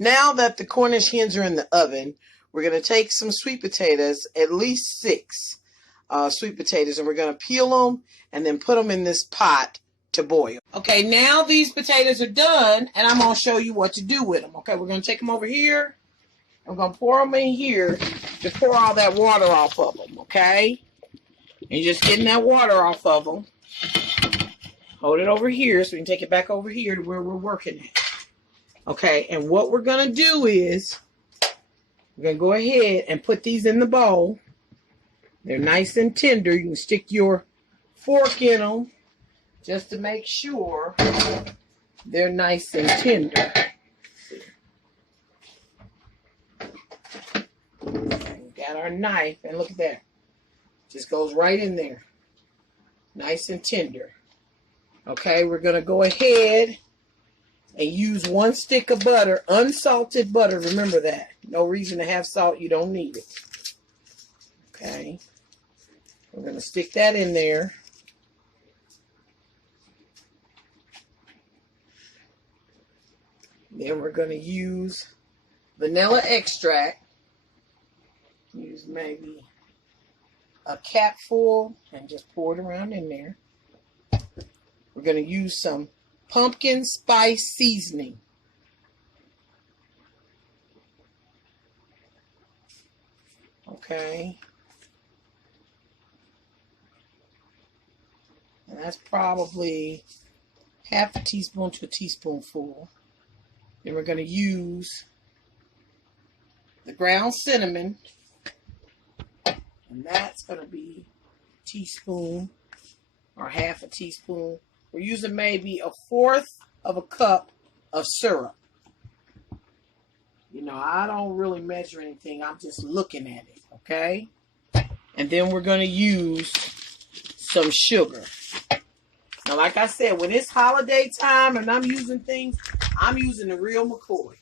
Now that the Cornish hens are in the oven, we're going to take some sweet potatoes, at least 6 sweet potatoes, and we're going to peel them and then put them in this pot to boil. Okay, now these potatoes are done, and I'm going to show you what to do with them. Okay, we're going to take them over here. I'm going to pour them in here to pour all that water off of them, okay? And you're just getting that water off of them. Hold it over here so we can take it back over here to where we're working at. Okay, and what we're going to do is we're going to go ahead and put these in the bowl. They're nice and tender. You can stick your fork in them just to make sure they're nice and tender. Okay, we got our knife, and look at that. Just goes right in there. Nice and tender. Okay, we're going to go ahead and use 1 stick of butter, unsalted butter. Remember that. No reason to have salt. You don't need it. Okay. We're going to stick that in there. Then we're going to use vanilla extract. Use maybe a capful and just pour it around in there. We're going to use some pumpkin spice seasoning. Okay. And that's probably half a teaspoon to a teaspoonful. Then we're going to use the ground cinnamon. And that's going to be a teaspoon or half a teaspoon. We're using maybe 1/4 of a cup of syrup. You know, I don't really measure anything. I'm just looking at it, okay? And then we're going to use some sugar. Now, like I said, when it's holiday time and I'm using things, I'm using the real McCoy.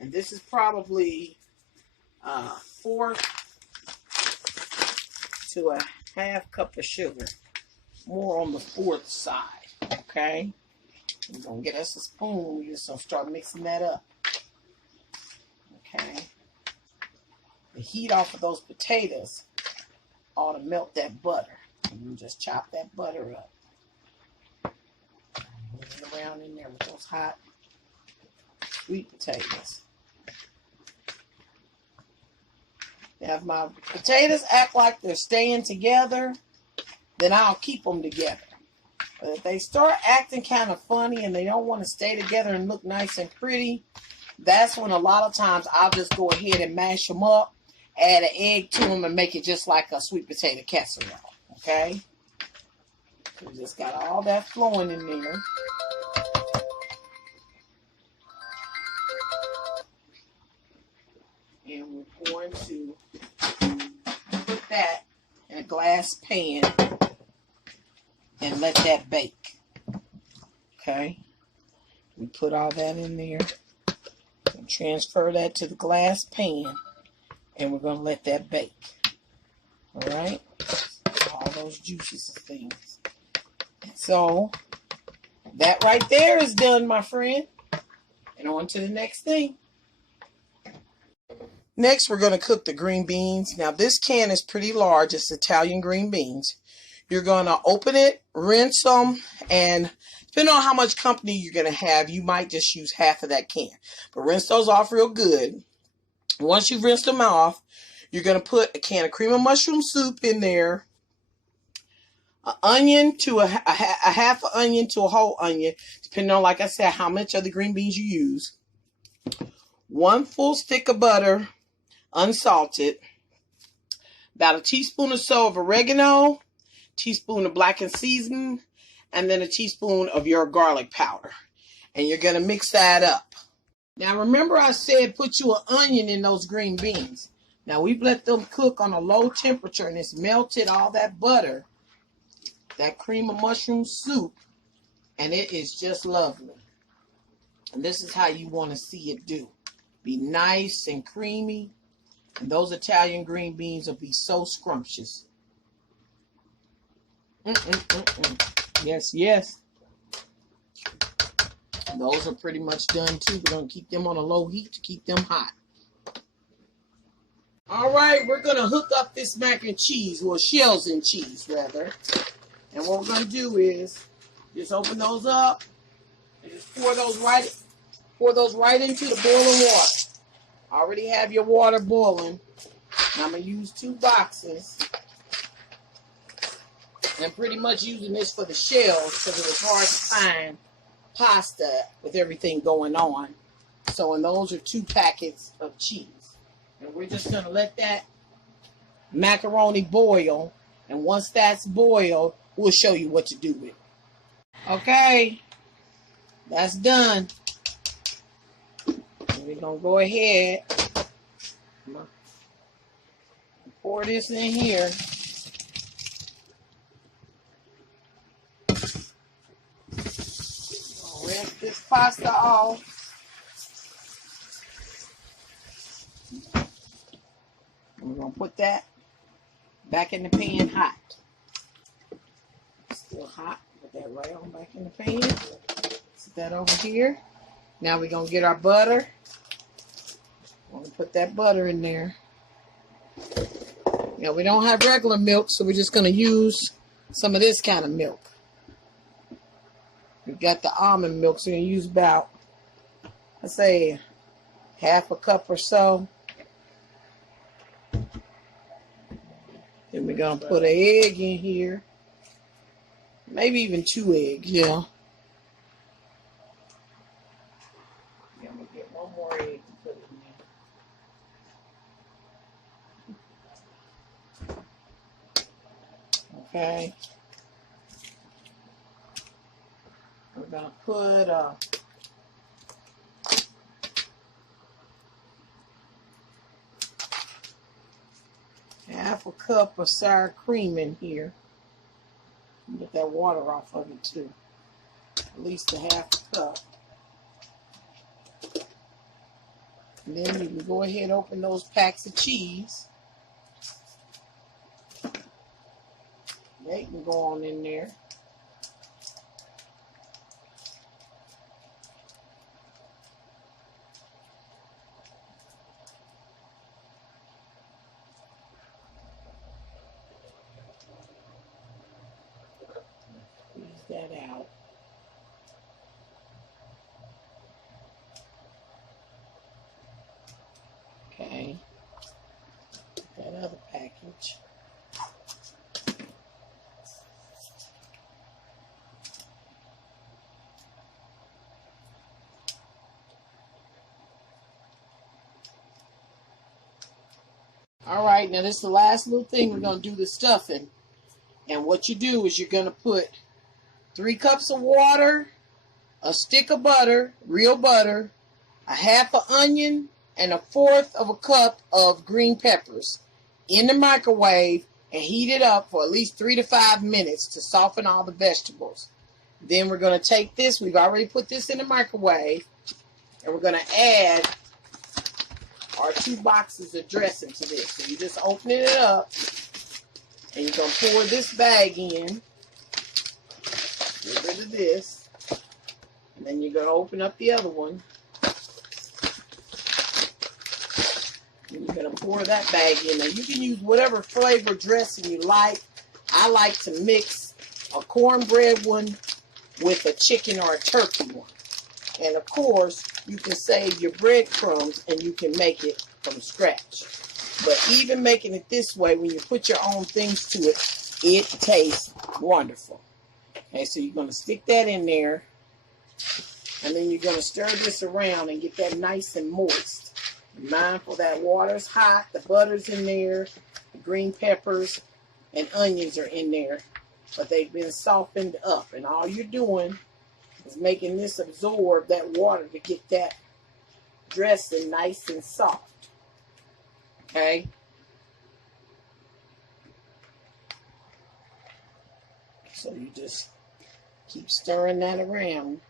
And this is probably 1/4 to a half cup of sugar. More on the 4th side, okay? We're going to get us a spoon. We're just going to start mixing that up, okay? The heat off of those potatoes ought to melt that butter. And you just chop that butter up. Move it around in there with those hot sweet potatoes. Now, if my potatoes act like they're staying together, then I'll keep them together. But if they start acting kind of funny and they don't want to stay together and look nice and pretty, that's when a lot of times I'll just go ahead and mash them up, add an egg to them, and make it just like a sweet potato casserole. Okay? So we just got all that flowing in there. And we're going to put that in a glass pan and let that bake. Okay? We put all that in there and transfer that to the glass pan, and we're going to let that bake. Alright? All those juices of things. So, that right there is done, my friend. And on to the next thing. Next, we're going to cook the green beans. Now, this can is pretty large. It's Italian green beans. You're going to open it, rinse them, and depending on how much company you're going to have, you might just use half of that can. But rinse those off real good. Once you've rinsed them off, you're going to put a can of cream of mushroom soup in there, an onion to a half an onion to a whole onion, depending on, like I said, how much of the green beans you use. 1 full stick of butter, unsalted, about a teaspoon or so of oregano, teaspoon of blackened seasoning, and then a teaspoon of your garlic powder. And you're going to mix that up. Now remember I said put you an onion in those green beans. Now we've let them cook on a low temperature and it's melted all that butter, that cream of mushroom soup, and it is just lovely. And this is how you want to see it do. Be nice and creamy. And those Italian green beans will be so scrumptious. Yes, yes. Those are pretty much done too. We're going to keep them on a low heat to keep them hot. All right, we're going to hook up this mac and cheese, well, shells and cheese, rather. And what we're going to do is just open those up and just pour those right into the boiling water. Already have your water boiling. Now I'm going to use 2 boxes. And I'm pretty much using this for the shells because it was hard to find pasta with everything going on. So, and those are 2 packets of cheese. And we're just going to let that macaroni boil. And once that's boiled, we'll show you what to do with it. Okay. That's done. And we're going to go ahead and pour this in here. Rinse this pasta off. We're going to put that back in the pan hot. Still hot. Put that right on back in the pan. Set that over here. Now we're going to get our butter. We're going to put that butter in there. Now we don't have regular milk, so we're just going to use some of this kind of milk. We've got the almond milk, so we're going to use about, let's say, half a cup or so. Then we're going to put an egg in here. Maybe even 2 eggs, yeah. I'm going to get 1 more egg to put in there. Okay. We're going to put half a cup of sour cream in here. Get that water off of it too. At least a half a cup. And then you can go ahead and open those packs of cheese. They can go on in there. That out. Okay. That other package. All right, now this is the last little thing. We're going to do the stuffing. And what you do is you're going to put 3 cups of water, a stick of butter, real butter, a half an onion, and 1/4 of a cup of green peppers in the microwave and heat it up for at least 3 to 5 minutes to soften all the vegetables. Then we're going to take this, we've already put this in the microwave, and we're going to add our 2 boxes of dressing to this. So you're just opening it up, and you're going to pour this bag in. Get rid of this. And then you're going to open up the other one. And you're going to pour that bag in. Now you can use whatever flavor dressing you like. I like to mix a cornbread one with a chicken or a turkey one. And of course, you can save your breadcrumbs and you can make it from scratch. But even making it this way, when you put your own things to it, it tastes wonderful. Okay, so you're going to stick that in there. And then you're going to stir this around and get that nice and moist. Be mindful that water's hot, the butter's in there, the green peppers and onions are in there. But they've been softened up. And all you're doing is making this absorb that water to get that dressing nice and soft. Okay? So you just keep stirring that around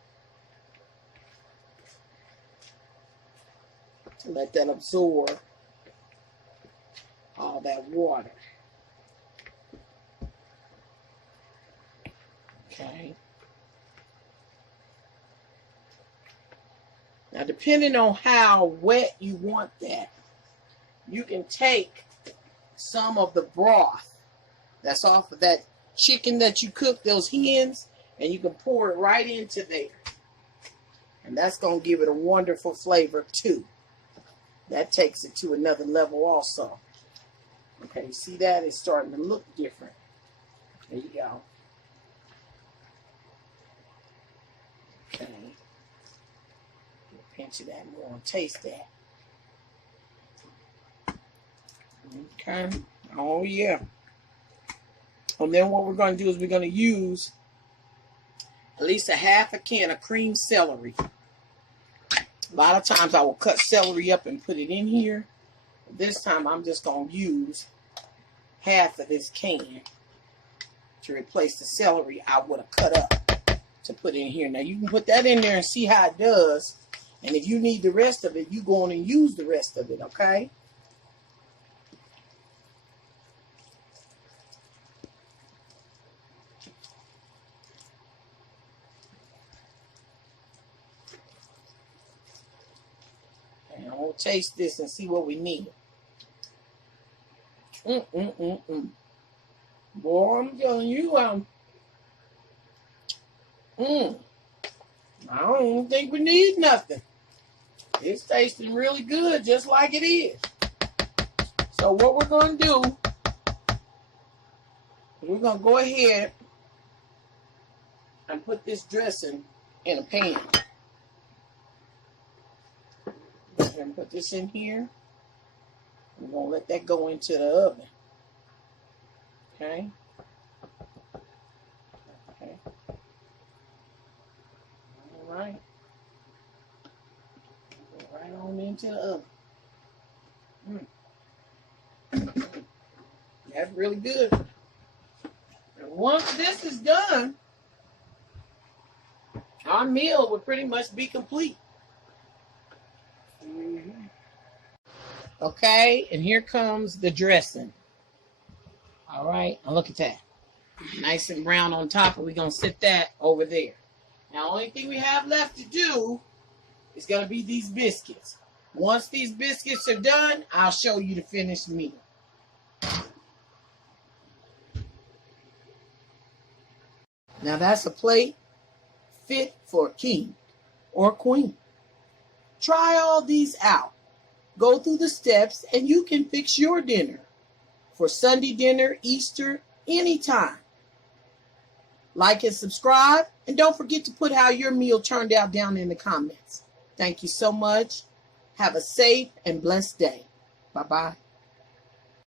to let that absorb all that water. Okay. Now, depending on how wet you want that, you can take some of the broth that's off of that chicken that you cooked, those hens, and you can pour it right into there. And that's going to give it a wonderful flavor too. That takes it to another level also. Okay, you see that? It's starting to look different. There you go. Okay. A pinch of that. We're going to taste that. Okay. Oh, yeah. And then what we're going to do is we're going to use at least a half a can of cream celery. A lot of times I will cut celery up and put it in here. This time I'm just going to use half of this can to replace the celery I would have cut up to put in here. Now you can put that in there and see how it does. And if you need the rest of it, you go on and use the rest of it, okay? And we'll taste this and see what we need. Boy, I'm telling you, I don't even think we need nothing. It's tasting really good, just like it is. So what we're going to do, we're going to go ahead and put this dressing in a pan. We're going to put this in here. We're going to let that go into the oven. Okay. Okay. All right. Go right on into the oven. That's really good. And once this is done, our meal will pretty much be complete. Okay, and here comes the dressing. All right, now look at that. Nice and brown on top, and we're going to sit that over there. Now, the only thing we have left to do is going to be these biscuits. Once these biscuits are done, I'll show you the finished meal. Now, that's a plate fit for a king or queen. Try all these out. Go through the steps, and you can fix your dinner for Sunday dinner, Easter, anytime. Like and subscribe, and don't forget to put how your meal turned out down in the comments. Thank you so much. Have a safe and blessed day. Bye-bye.